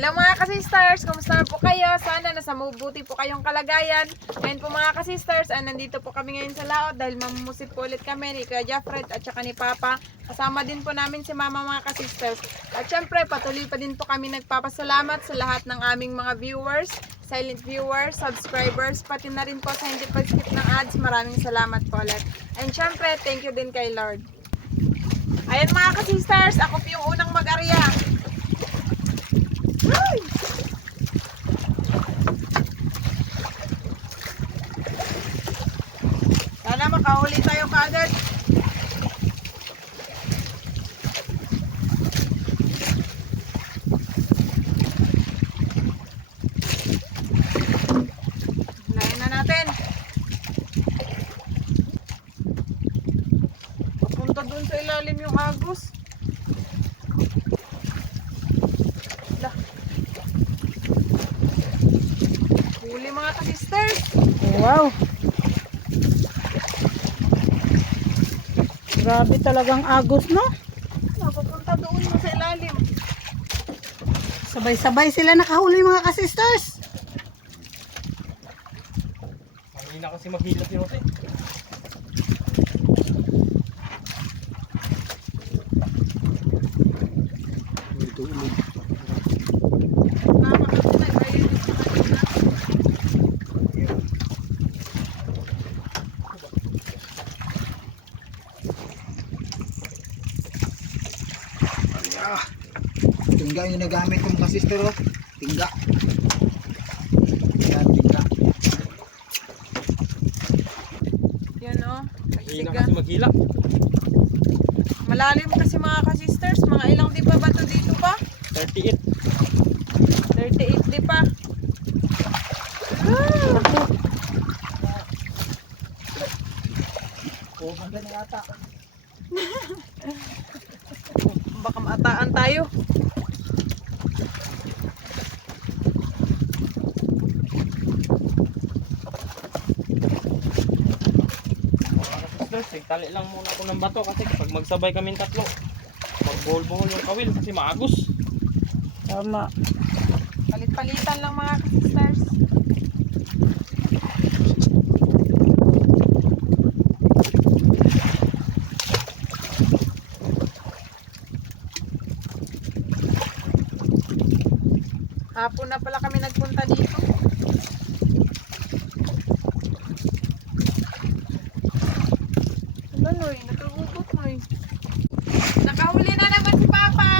Hello mga kasisters, kumusta na po kayo? Sana nasa mabuti po kayong kalagayan. Ngayon po mga kasisters, nandito po kami ngayon sa laot dahil mamusit po ulit kami ni Kuya Jaffred at saka ni Papa. Kasama din po namin si Mama mga kasisters. At syempre patuloy pa din po kami nagpapasalamat sa lahat ng aming mga viewers, silent viewers, subscribers, pati na rin po sa hindi pag-skip ng ads. Maraming salamat po ulit. And syempre, thank you din kay Lord. Ayan mga kasisters, ako po yung unang mag-arya. Ay! Sana makahuli tayo kaagad. Layan na natin. Papunta dun sa ilalim yung agos. Huli mga kasisters. Wow. Grabe talagang agos, no? Napapunta doon mo sa ilalim. Sabay-sabay sila nakahuli mga kasisters. Hindi na kasi maghilap yung hotel. Tingga yung nagamit kong kasister, oh. Tingga. Yan, tingga. Yan o. Hindi na kasi maghilap. Malalim kasi mga kasisters. Mga ilang di pa ba ito dito pa? 38. 38 di pa. Oh, hanggang na yata. Baka maataan tayo. Tali lang muna ako ng bato kasi pag magsabay kaming tatlo, magbuhol-buhol yung kawil kasi maagos. Tama. Palit-palitan lang mga kasisters. Hapon na pala kami nagpunta dito. Noy, nakagubot Noy. Nakahuli na naman si Papa.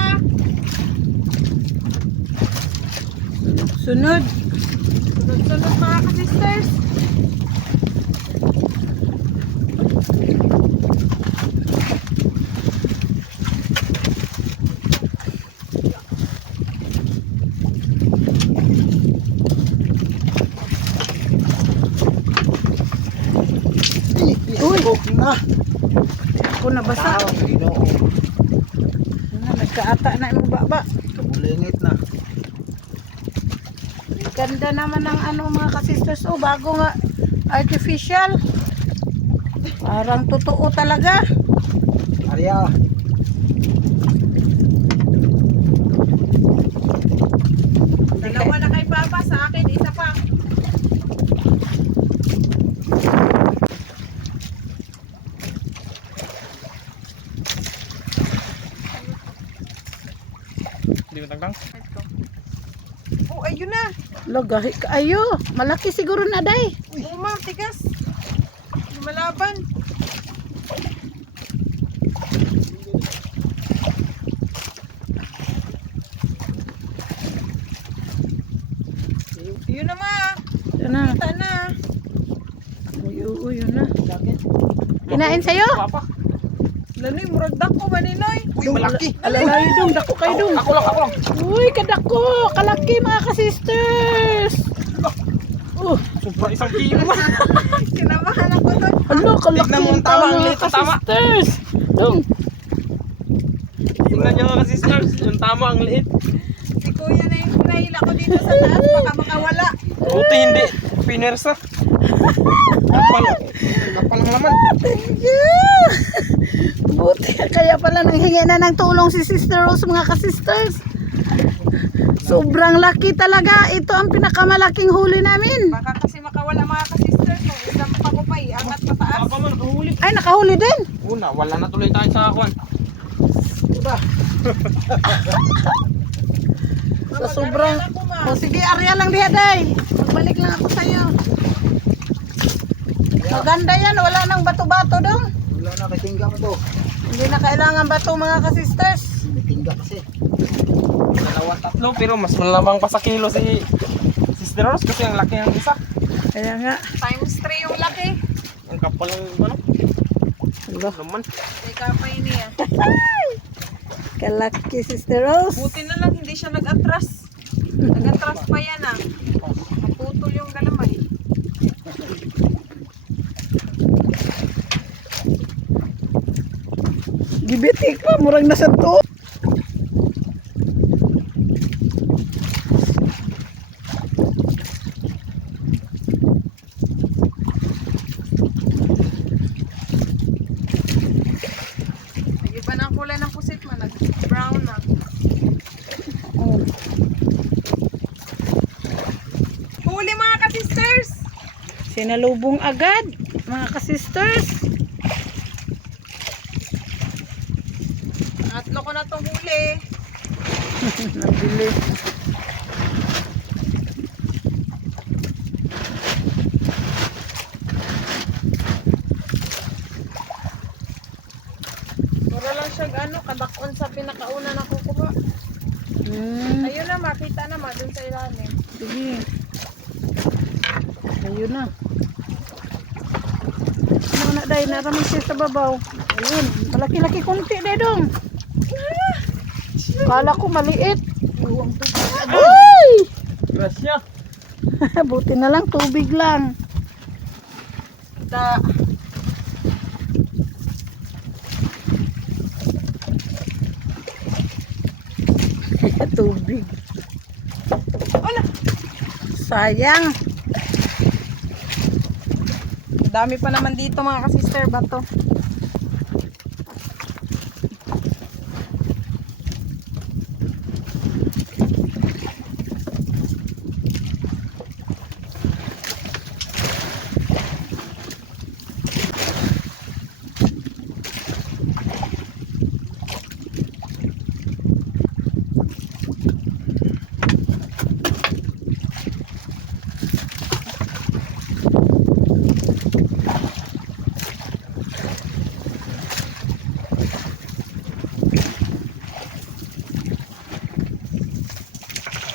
Sunod. Sunod-sunod mga kasisters. Uy, Na. ako nabasa. Ginoo. Nagkaata na yung baba. Kabulingit na. Ganda naman ng ano mga kasisters. Oh, bago nga artificial. Parang totoo talaga. Arya. Dalawa na kay Papa, sa akin isa pa. Hindi mo tangtang? Oh, ayun na. Lagahi ka. Ayo, malaki siguro na day. Oo ma'am, tigas. Lumalaban. Yun na ma. Yan na. Kita na. Uy, yun na. Kinain sa'yo? Papa. Lanoy, murag dako ba ni Noy? Uy, malaki. Alalay dong, dako kayo dong. Ako lang. Uy, kadako. Kalaki mga kasisters. Sobra isang kilo ba? Kinamahan ako doon. Ano, kalaki Tignan mo ang yung tama, ang mga liit, ang tama. kasisters. Dong. Tingnan nyo mga sisters, yung tama ang liit. Si Kuya na yung pinahila ko dito sa taas. Baka makawala. Buti hindi. Pinersa. Kapal. Kapal ang laman. Buti kaya pala nanghingi na ng tulong si Sister Rose mga ka-sisters. Sobrang laki talaga. Ito ang pinakamalaking huli namin. Baka kasi makawala mga ka-sisters. Kung isang pakupay, angat pataas. Papa mo, nakahuli. Ay, nakahuli din. Una, wala na tuloy tayo sa akuan. Diba? Sa sobrang... O sige, Arya lang diha, day. Magbalik lang ako sa'yo. Maganda yan. Wala nang bato-bato dong. Wala na, katingga mo to. Hindi na kailangan bato mga ka-sisters. May tingga kasi. Dalawa, tatlo, pero mas malamang pa sa kilo si Sister Rose kasi ang laki ng isa. Kaya nga. Times 3 yung laki. Ang kapal ng ano, Alo. laman. May kapay niya. Kalaki, Sister Rose. Buti na lang hindi siya nag-atras. Nag-atras pa yan ah. Maputol yung galamay. Gibitik pa. Murang nasa to. Nag-iba na ang kulay ng pusit mo. Nag-brown na. Huli mga ka-sisters! Sinalubong agad. Mga ka-sisters. Pangatlo ko na itong huli. Nabili. Mura lang siya ano, kadakon sa pinakauna na kukuha. Ayun na, makita naman dun sa ilalim. Sige. Ayun na. Ano na, day? Naramang siya sa babaw. Ayun. Malaki-laki konti, day, dong. Kala ko maliit. Ay! Grasya. Buti na lang, tubig lang. Da, Tubig. wala. Sayang. Dami pa naman dito mga ka-sister bato.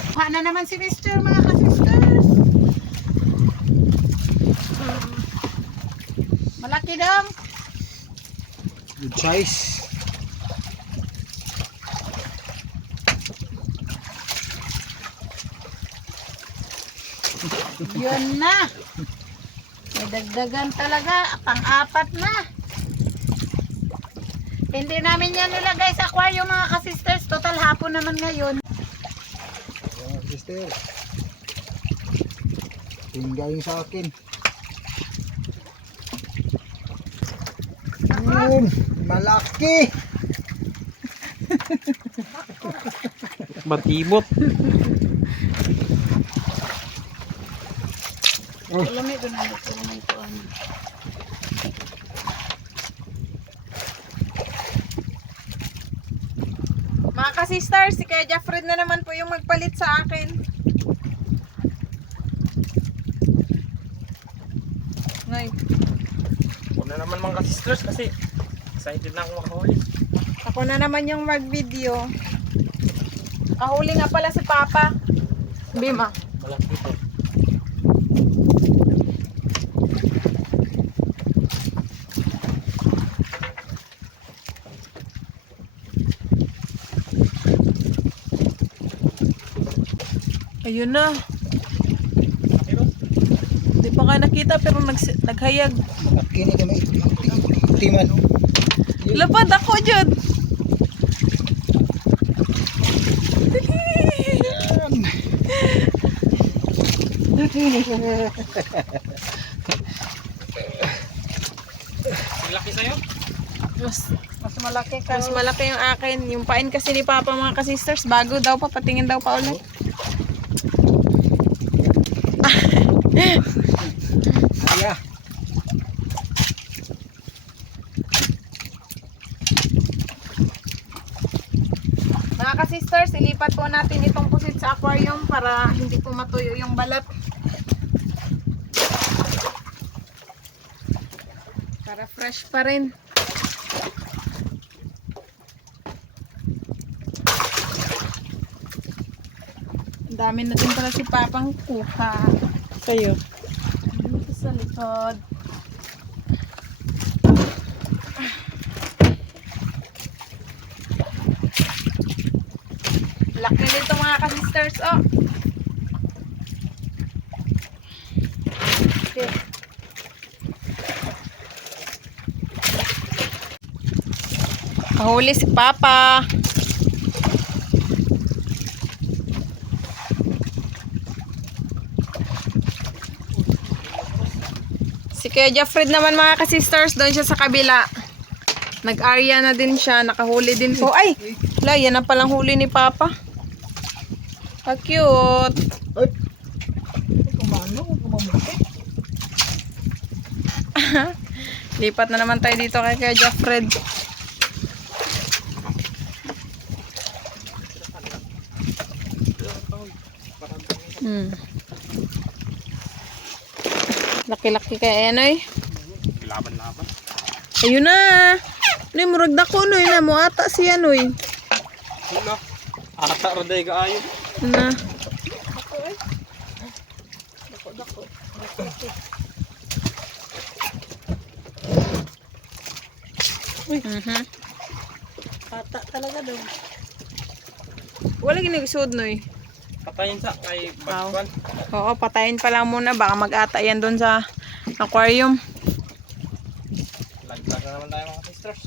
Kuha na naman si Mr. mga ka-sisters. Malaki dong. Good size. Yun na. May dagdagan talaga. Pang-apat na. Hindi namin yan nilagay sa aquarium mga ka-sisters. Total hapon naman ngayon. Ayan, sister. Tingga yung sa akin. Ayun, malaki. Batibot. Alam mo, doon na ito naman ito. Mga ka-sisters, si Kuya Jaffred na naman po yung magpalit sa akin. Ngay, Ako na naman mga sisters kasi excited na ako makahuli. ako na naman yung mag-video. Kahuli nga pala si Papa. Bima. Malaki ito. Ayun na. Hindi pa nga nakita pero naghayag. Malaki na kami. Timan. Lapad ako dyan. Ang laki sa'yo? Mas malaki ka. Mas malaki yung akin. Yung pain kasi ni Papa mga ka-sisters, bago daw pa, patingin daw pa ulit. Aya. Mga ka-sisters, ilipat po natin itong pusit sa aquarium para hindi po matuyo yung balat. Para fresh pa rin. Ang dami na din pala si Papang kuha. Kayo. Dito sa likod. Laki nito mga ka-sisters, oh. Okay. Mahuli si Papa. Si Kuya Jeffred naman mga ka-sisters, doon siya sa kabila. Nag-area na din siya, nakahuli din po. Ay! Wala, yan na palang huli ni Papa. Cute. Ay. Kumano, kumamukit. Lipat na naman tayo dito kay Kuya Jeffred. Laki-laki kay Enoy. Laban-laban. Ayun na. Ano yung murag dako no na mo ata si Enoy. Wala. Ata raday ka ayo. Na. Pata talaga daw. Wala ginagisod noy. Patayin sa kay Bagwan. Oo, patayin pa lang muna. Baka mag-ata yan doon sa aquarium. Laglag na naman tayo mga sisters.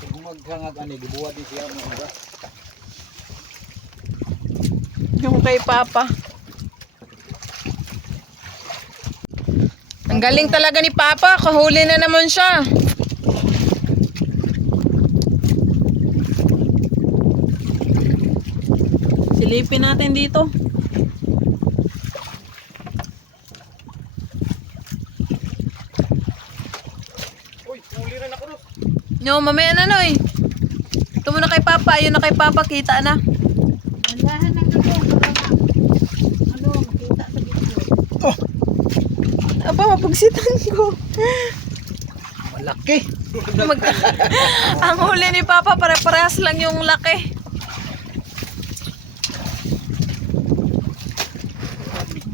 Kung maghangag ani gibuhat di siya mo ba? Yung kay Papa. Ang galing talaga ni Papa. Kahuli na naman siya. Silipin natin dito. Uy, huli rin ako, Ros. No, mamaya na noy. Ito muna kay Papa. Ayun na kay Papa. Kita na. Andahan ng makita sa video. Aba, mapagsitan ko. Malaki. Ang huli ni Papa, pare-parehas lang yung laki.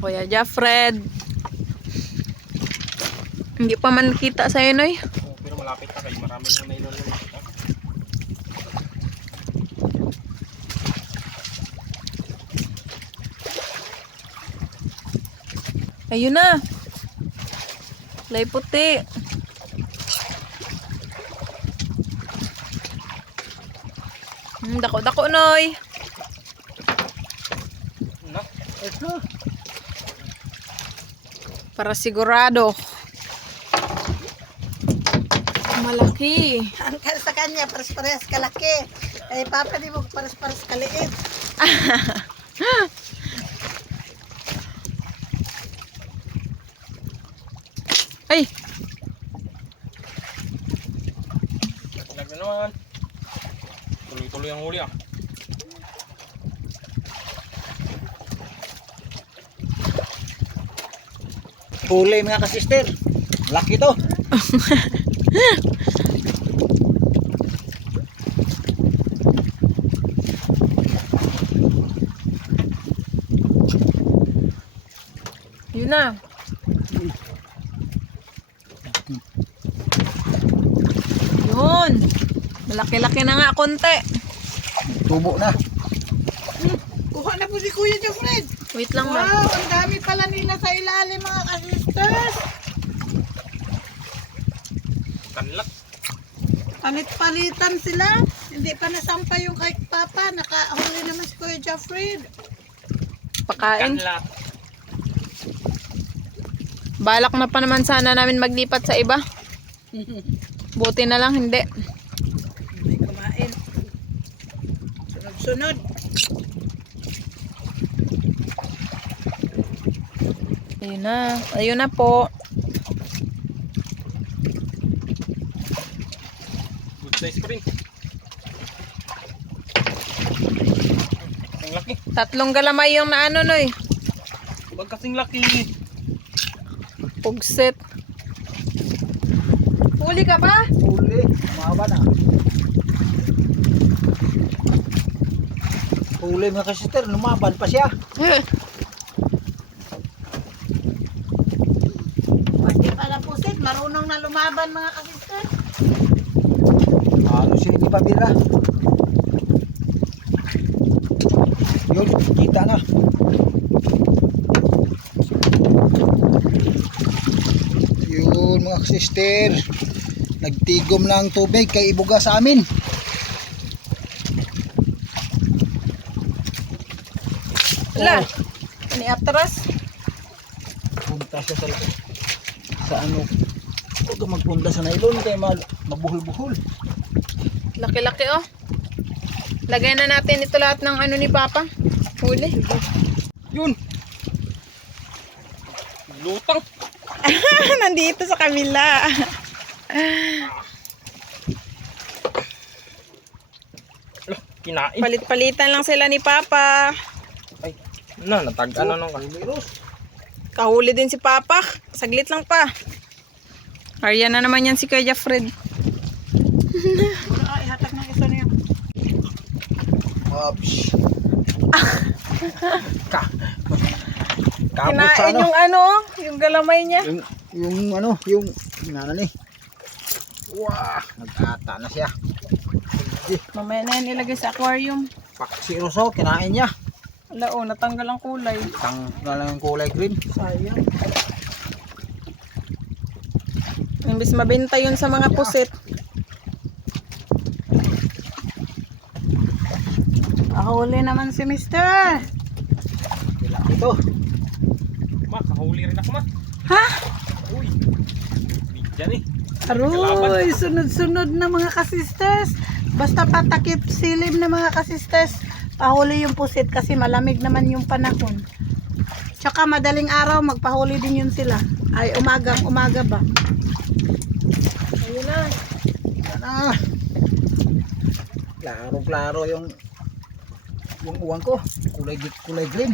Kuya Jeffred. Hindi pa man kita sa'yo, Noy. Oh, pero malapit na kayo. Marami na nailan na nakita. Ayun na. Lay puti. Dako-dako, Noy. Na? Ito. Para sigurado. Malaki. Ang sa kanya, pares-pares kalaki. Eh, Papa, di mo pares-pares kaliit. Ay! Laglag na naman. Tuloy-tuloy ang huli ah. Huli mga ka-sister. Laki to. Yun na. Yun. Malaki-laki na nga konti. Tubo na. Kuha na po si Kuya Jeffred. Wait lang ba? Wow, ang dami pala nila sa ilalim mga ka-sisters. Kanlak. Palit-palitan sila. Hindi pa nasampa yung kay Papa. Nakahuli naman si Kuya Jeffred. Pakain. Kanlak. Balak na pa naman sana namin maglipat sa iba. Buti na lang hindi. Hindi kumain. Sunod-sunod. Ayun na. Ayun na po. Good size pa rin. Ang laki. 3 galamay yung naano noy. Huwag kasing laki. Pugset. Huli ka ba? Huli, umaba na. Huli mga kasister, lumaban pa siya. Pati pala pusit, marunong na lumaban mga kasister. Ano siya, hindi pa bira. Yun, kita na. Yun mga kasister. Nagtigom na ang tubig kay ibuga sa amin. Wala. Ni atras. Punta siya sa ano. Huwag ka magpunta sa nailon kay mabuhol-buhol. Laki-laki oh. Lagay na natin ito lahat ng ano ni Papa. Huli. Yun. Lutang. Nandito sa kabila. Kinain. Palit-palitan lang sila ni Papa. Ay, natag-an na nung Kahuli din si Papa. Saglit lang pa. Arya na naman yan si Kuya Fred. Ay, hatak ng isa niya. Ops. Kapot sa Kinain ano. yung ano, yung galamay niya. Yung ano, yung ni. Wah, nag-ata na siya. Mamaya na yan ilagay sa aquarium. Si Roso, kinain niya. Wala oh, natanggal ang kulay. Na lang yung kulay green. Sayang. Imbis mabenta yun sa mga pusit. Ahuli naman si Mister. Ito. Ma, kahuli rin ako ma. Ha? Uy. Bigyan eh. Aroy, sunod-sunod na mga kasisters. Basta patakip silim na mga kasisters. Pahuli yung pusit kasi malamig naman yung panahon. Tsaka madaling araw magpahuli din yun sila. Ay umaga ba? Ayun na. Yan na. Klaro-klaro yung uwang ko. Kulay green.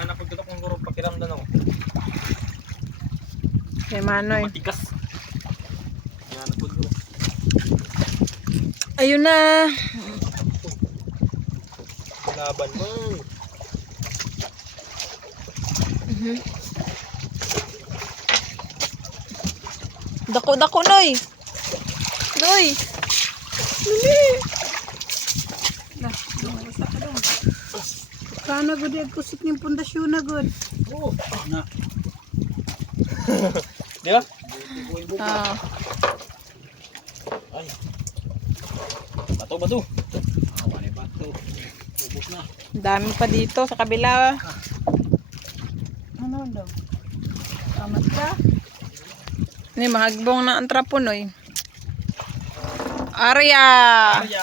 Anak ko dito kung guro pakiramdam ako. Kay Manoy. Matigas. Yan po dito. Ayun na. Laban mo. Dako-dako, Noy. Noy. Dali. Kana gud yung pusit ng pundasyon na gud. Oh, na. Di ba? Ah. Ay. Bato. Awan ba to? Ubos na. Dami pa dito sa kabila. Ano daw? Tamat ka? Ni mahagbong na ang trapo, Noy. Arya. Ay.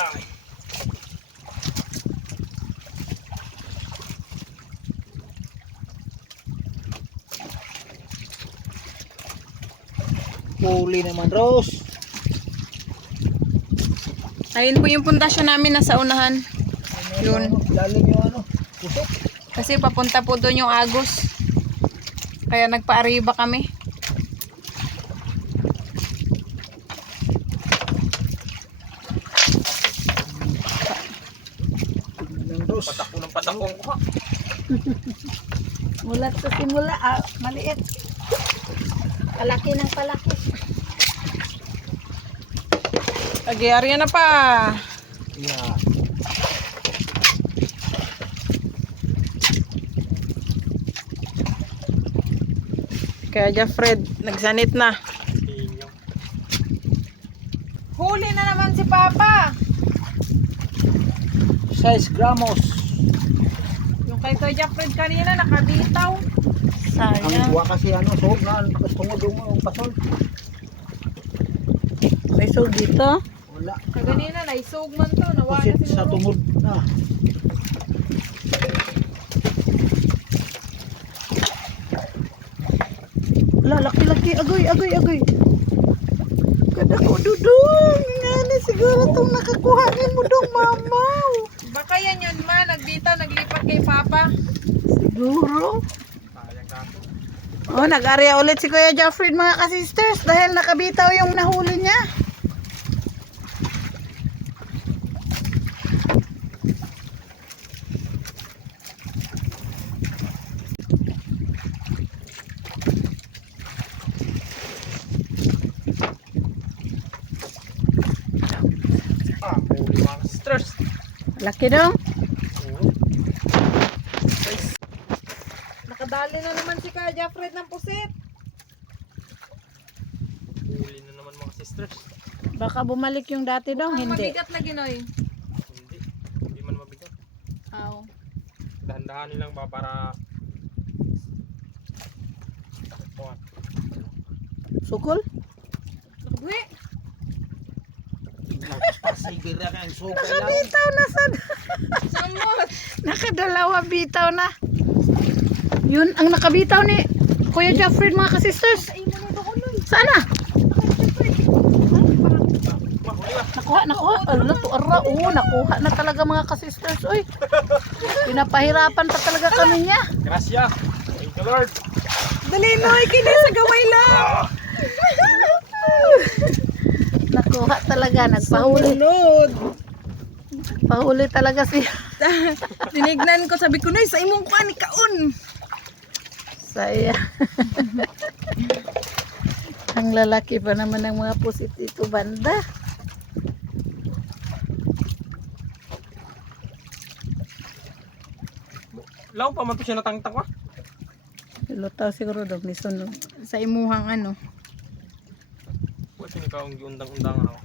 Huli naman, Rose. Ayun po yung pundasyon namin nasa unahan. Yun. Lalim yung ano. Puso. Kasi papunta po doon yung Agos. Kaya nagpa-arriba kami. Ng Rose. Patako ko ha. Mulat sa simula, maliit. Palaki ng palaki. Arya na pa. Yeah. Kaya Fred, nagsanit na. Huli na naman si Papa. 6 gramos. Yung kay Kuya Fred kanina nakabitaw. Ang Sayang. buwa kasi ano, sob na, tungod yung pasol. May sug dito. Wala. Kaganina, naisog man to. Nawa na Pusit sa siguro. tungod na. Wala, laki-laki. Agoy, agoy, agoy. Kada ko, Dudong. Nga na siguro itong nakakuhanin mo dong, mamaw. Baka yan yun ma. Nagbitaw, naglipat kay Papa. Siguro. Sayang kaso. Oh, nag-area ulit si Kuya Jeffrey mga ka-sisters dahil nakabitaw yung nahuli niya. Huli mga sisters. Laki dong. Nakadali na naman si Kuya Jeffred ng pusit. Huli na naman mga sisters. Baka bumalik yung dati dong, Ang hindi. mabigat na ginoy. Hindi. Hindi man mabigat. Aw. Dahan-dahanin lang ba para oh, Sukol? Uy, Sige na kayong sob. Nakabitaw na sa... samot. Nakadalawa bitaw na. Yun, ang nakabitaw ni Kuya Jeffrey mga ka-sisters. Sana? Nakuha, nakuha. Ala, tuara. Oo, nakuha na talaga mga ka-sisters. Uy, pinapahirapan pa talaga kami niya. Gracia. Thank you Lord. Dali noy, kini sa gaway lang. Nakuha talaga, nagpahuli. Sunod. Pahuli talaga siya. Tinignan ko, sabi ko, Noy, sa imong kuha ni Kaon. Saya. Ang lalaki pa naman ng mga pusit dito banda. Law pa man to siya natangtang wa. Lutaw siguro daw ni sunog. Sa imuhang ano. Wa sini ka ang giundang-undang ako.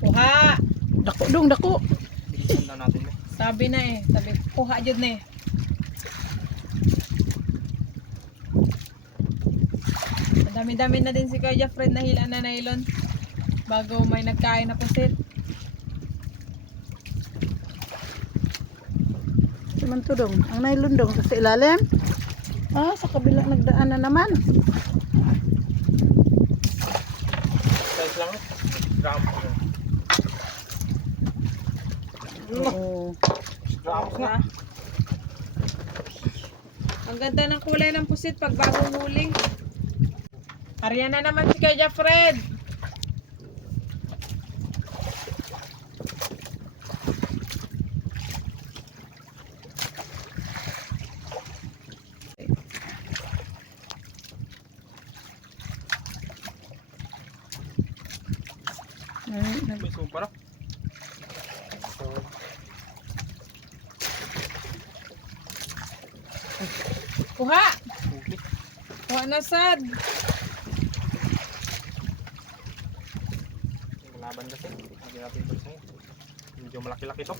Kuha. Dako dong, dako. Bilisan na natin mo. Sabi na eh. Sabi, kuha dyan na eh. Dami-dami na din si Kuya Fred na hila na nylon. Bago may nagkain na pusit. Naman to dong. Ang nylon dong sa ilalim. Ah, sa kabila nagdaan na naman. Size lang. Gram. Oo. Gram na. Ang ganda ng kulay ng pusit pag bagong huli. Ariyan na naman si Kuya Fred. May super ah. Kuha! Huli. Kuha na sad. Yung laban kasi. Hindi natin ito sa medyo malaki-laki to.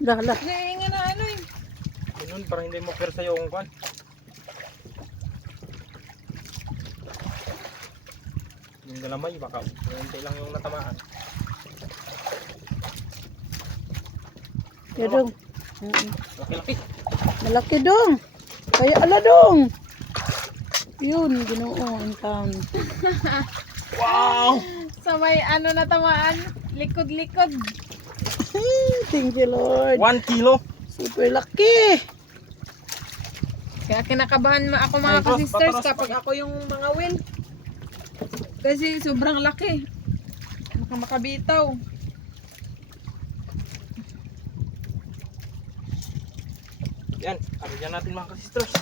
Dala. Hindi nga na ano eh. Ganun para hindi mo persa yung kwan. Yung galamay baka hindi lang yung natamaan. Kaya dong. Laki-laki. Malaki dong. Kaya ala dong. Yun, Ginoo ang town. Wow! Sa may ano na tamaan. Likod-likod. Thank you, Lord. 1 kilo. Super laki. Kaya kinakabahan ako mga Ay, Ross, ka-sisters pataras kapag ako yung mga win. Kasi sobrang laki. Makabitaw. Yan, aryan natin mga ka-sisters.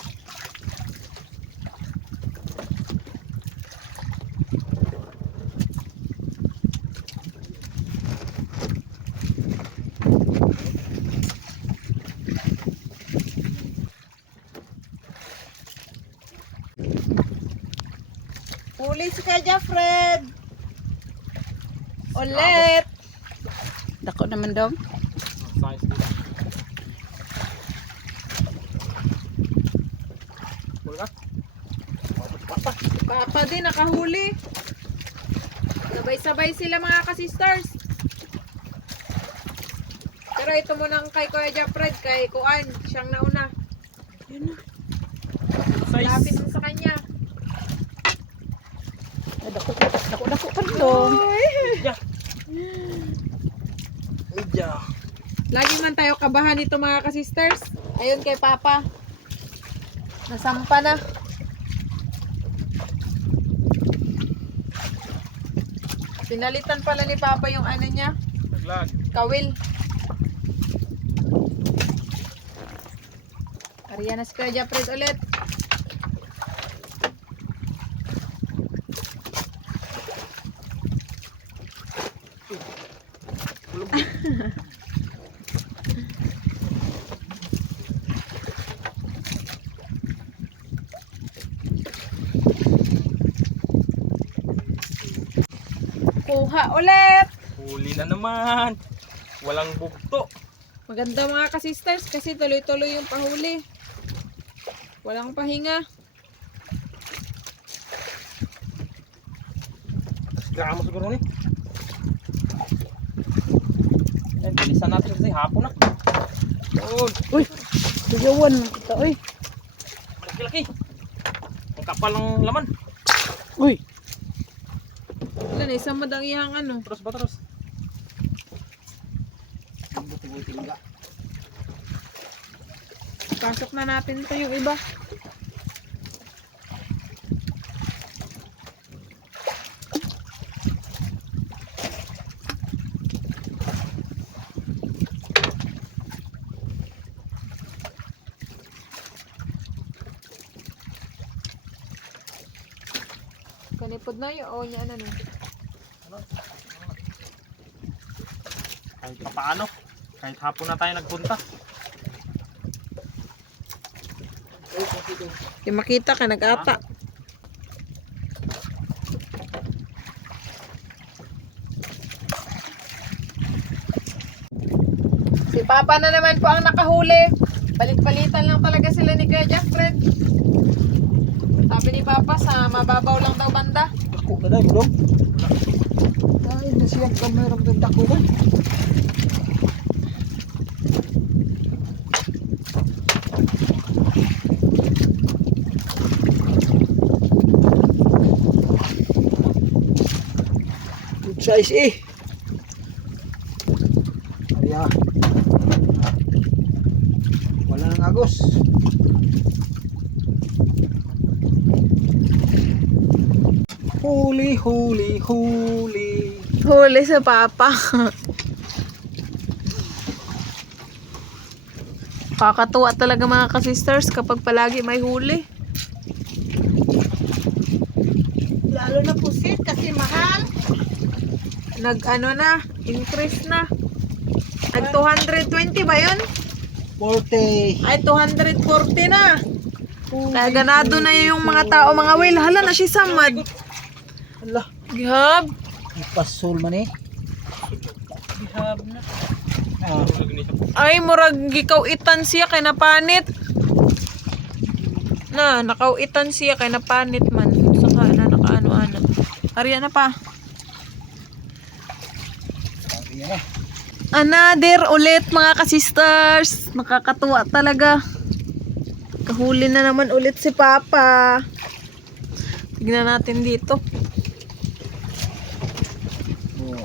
Huli si Kuya Jeffred. Ulit. Dako naman daw. Size nila. Huli ka? Papa din nakahuli. Sabay-sabay sila mga ka-sisters. Pero ito muna kay Kuya Jeffred, kay Kuan, siyang nauna. Yun na. Lapit mo sa kanya. Ay, dako pa dong. Medya. Lagi man tayo kabahan nito mga ka-sisters. Ayun kay Papa. Nasampa na. Pinalitan pala ni Papa yung ano niya, Naglag. kawil. Ariana si Kuya Jeffred ulit. Kuha ulit. Huli na naman. Walang bugto. Maganda mga ka-sisters kasi tuloy-tuloy yung pahuli. Walang pahinga. Kaya mo siguro ni. Eh, bilisan natin kasi hapon na. Yun. Uy, bigawan kita, uy. Laki-laki. Ang kapal ng laman. Uy, Wala na, isang madang iyang ano. Terus ba terus? Pasok na natin ito yung iba. Kanipod na yun. O, niya ano. Kahit pa paano. Kahit hapon na tayo nagpunta. Di makita ka, nag-ata. Si Papa na naman po ang nakahuli. Palit-palitan lang talaga sila ni Kuya Jeffred. Sabi ni Papa, sa mababaw lang daw banda. Dako na dahil mo dong. Ay, nasiyang kamera mo ng dako ba? Good size eh. Ariya. Wala nang agos. Huli, huli, huli. Huli sa Papa. Kakatuwa talaga mga ka-sisters kapag palagi may huli. lalo na pusit kasi mahal. Nag-ano na, increase na. Nag 220 ba yun? 40. Ay, 240 na. Kaya ganado na yung mga tao, mga whale. Hala na si Samad. Ala, Gihab. ipasol man eh. Gihab na. Ah, Ay, murag gikawitan siya kay napanit. Na, nakawitan siya kay napanit man. Saka na nakaano-ano. Ariya na pa. yan na. Another ulit mga ka-sisters. Nakakatuwa talaga. Kahuli na naman ulit si Papa. Tignan natin dito. Oh.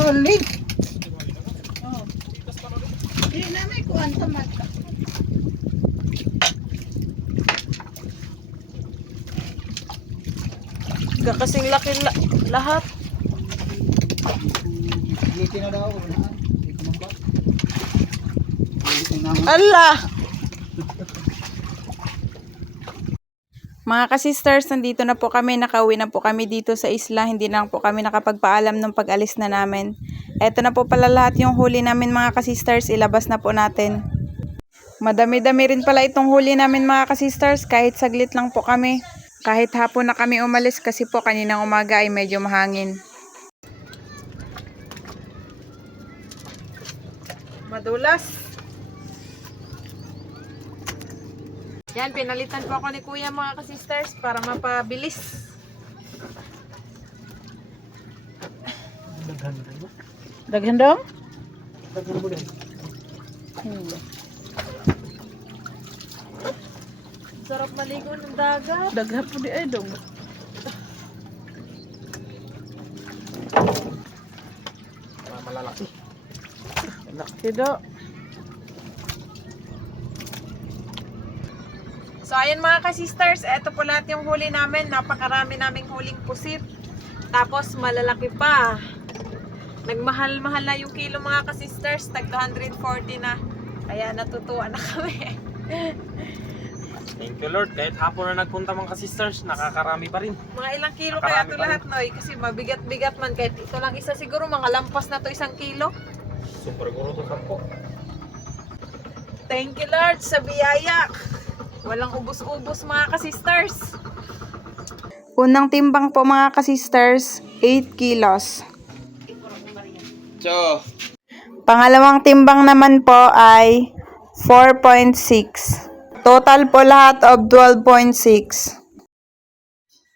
Huli. Oh. Hindi na may kuwan sa mata. Kasing laki lahat. Dito na daw. Unahan. Dito na ba? Dito na naman. Allah! Mga ka-sisters, nandito na po kami, nakauwi na po kami dito sa isla, hindi na po kami nakapagpaalam nung pag-alis na namin. Eto na po pala lahat yung huli namin mga ka-sisters, ilabas na po natin. Madami-dami rin pala itong huli namin mga ka-sisters, kahit saglit lang po kami. Kahit hapon na kami umalis kasi po kaninang umaga ay medyo mahangin. Madulas. Yan, pinalitan po ako ni Kuya mga ka-sisters para mapabilis. Daghan daw? Sarap maligo ng dagat. Daghan po di ay dong. Malalaki. Sido. So ayan mga ka-sisters, eto po lahat yung huli namin. Napakarami naming huling pusit. Tapos malalaki pa. Nagmahal-mahal na yung kilo mga ka-sisters. Tag 240 na. Kaya natutuwa na kami. Thank you Lord. Kahit hapon na nagpunta mga ka-sisters, nakakarami pa rin. Mga ilang kilo kaya Nakarami ito pa lahat, Noy? Kasi mabigat-bigat man. Kahit ito lang isa siguro, mga lampas na to 1 kilo. Super guro to po. Thank you Lord sa biyaya. Walang ubos-ubos mga ka-sisters. Unang timbang po mga ka-sisters, 8 kilos. Cho. Pangalawang timbang naman po ay 4.6. Total po lahat of 12.6.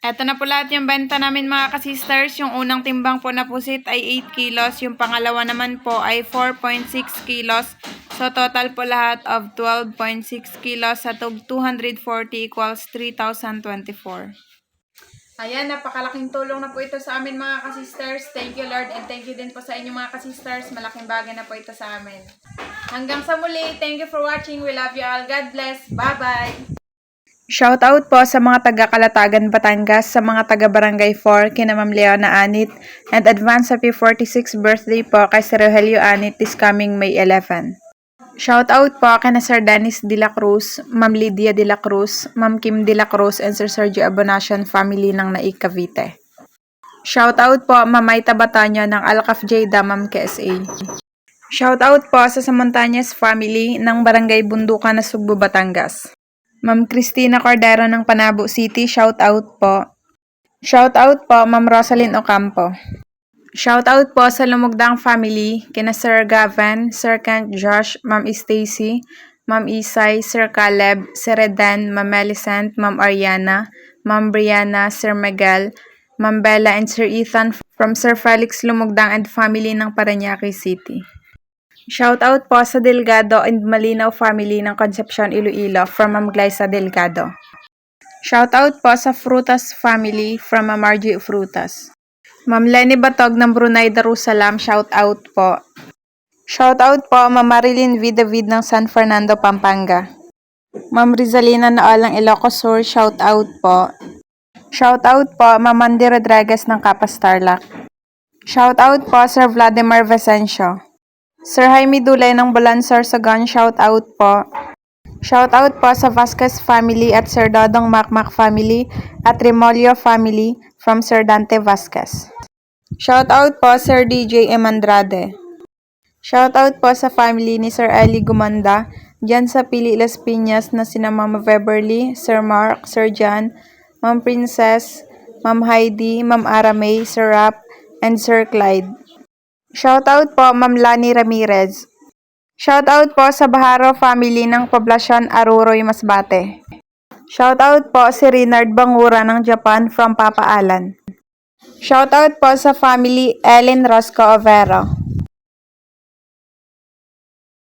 Eto na po lahat yung benta namin mga ka-sisters. Yung unang timbang po na pusit ay 8 kilos. Yung pangalawa naman po ay 4.6 kilos. So total po lahat of 12.6 kilos sa 240 equals 3,024. Ayan, napakalaking tulong na po ito sa amin mga ka-sisters. Thank you Lord and thank you din po sa inyo mga ka-sisters. Malaking bagay na po ito sa amin. Hanggang sa muli, thank you for watching. We love you all. God bless. Bye-bye! Shout out po sa mga taga Calatagan, Batangas, sa mga taga Barangay 4, kina Ma'am Leona Anit, and advance happy 46th birthday po kay Sir Rogelio Anit this coming May 11. Shout out po kina Sir Dennis De La Cruz, Ma'am Lydia De La Cruz, Ma'am Kim De La Cruz, and Sir Sergio Abonacion family ng Naik, Cavite. Shout out po Ma'am Maita Batanyo ng Alcaf Jada, Ma'am KSA. Shout out po sa Samontañez family ng Barangay Bundukan, Nasugbu, Batangas. Ma'am Cristina Cordero ng Panabo City, shout out po. Shout out po Ma'am Rosalyn Ocampo. Shout out po sa Lumugdang family, kina Sir Gavin, Sir Kent Josh, Ma'am Stacy, Ma'am Isay, Sir Caleb, Sir Redan, Ma'am Melisant, Ma'am Ariana, Ma'am Brianna, Sir Miguel, Ma'am Bella, and Sir Ethan from Sir Felix Lumugdang and family ng Parañaque City. Shout out po sa Delgado and Malinaw family ng Concepcion, Iloilo from Ma'am Glyza Delgado. Shout out po sa Frutas family from Ma'am Margie Frutas. Ma'am Lenny Batog ng Brunei Darussalam, shout out po. Shout out po Ma'am Marilyn V. David ng San Fernando, Pampanga. Ma'am Rizalina Naalang Ilocos Sur, shout out po. Shout out po Ma'am Mandy Rodriguez ng Capas Tarlac. Shout out po Sir Vladimir Vicencio. Sir Jaime Dulay ng Balansor Sagan, shout out po. Shout out po sa Vasquez family at Sir Dodong Macmac family at Remolio family from Sir Dante Vasquez. Shout out po Sir DJ Emandrade. Shout out po sa family ni Sir Eli Gumanda dyan sa Pili Las Piñas na sina Mama Beverly, Sir Mark, Sir John, Ma'am Princess, Ma'am Heidi, Ma'am Aramay, Sir Rap, and Sir Clyde. Shout out po Ma'am Lani Ramirez. Shout out po sa Baharo family ng Poblasyon Aruroy, Masbate. Shout out po si Renard Bangura ng Japan from Papa Alan. Shout out po sa family Ellen Rosco Overo.